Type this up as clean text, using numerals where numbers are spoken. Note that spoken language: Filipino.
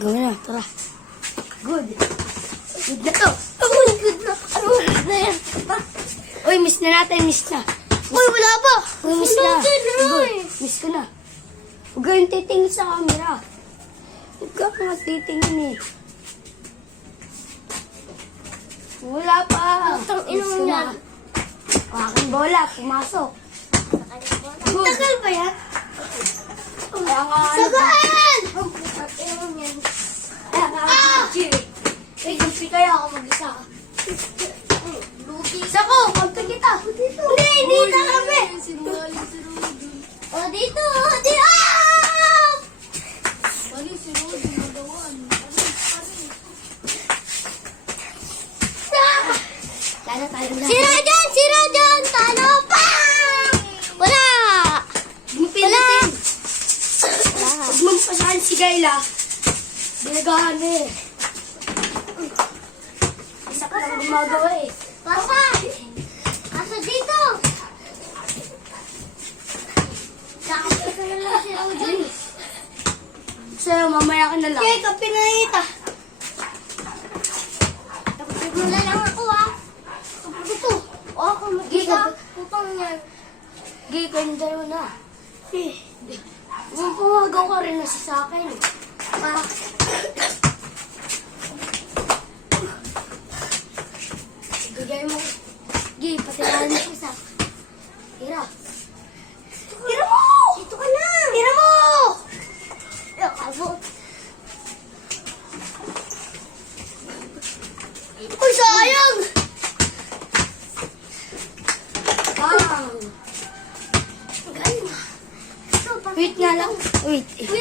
Gawin na, tara. Good. Good na to. Uy, good na. Ano, good na yan. Uy, miss na natin, miss na. Uy, wala pa. Uy, miss na. Uy, Miss ko na. Huwag kayong titingin sa camera. Huwag ka magtitingin eh. Wala pa. Ang Miss ko inom na. yan. Aking bola, pumasok. Good. Tagal ba yan? Kaya nga, Sagaan! Ang inom yan. Kaya nga, eh, kumpi kaya ako mag-isa. Isa ko, kumpi kita. Hindi na kami. O, dito. Dito. Ah! Sira dyan! Sira dyan! Talo pa! Wala! Pinutin. Huwag mong pasahan si Gayla. Binagahan na eh. Isa ka lang gumagawa eh. Papa! Asa dito? Nakapit ko na lang si Rojan. Sa'yo, mamaya ka na lang. Kaya kape na ita. Nakapit mo na lang ako ha. Kapag ito. O ako mag-isa. Putang yan. Gay, kayong dalawa na. Eh, pumagaw ka rin na sa akin. Pa. Bigay mo. Gay, patilaan mo isa. Tira. Tira mo! Dito ka na! Tira mo! Ako. Uy, sayang! Bang! Galing. Ito, Wait nga lang. Wait. Uy,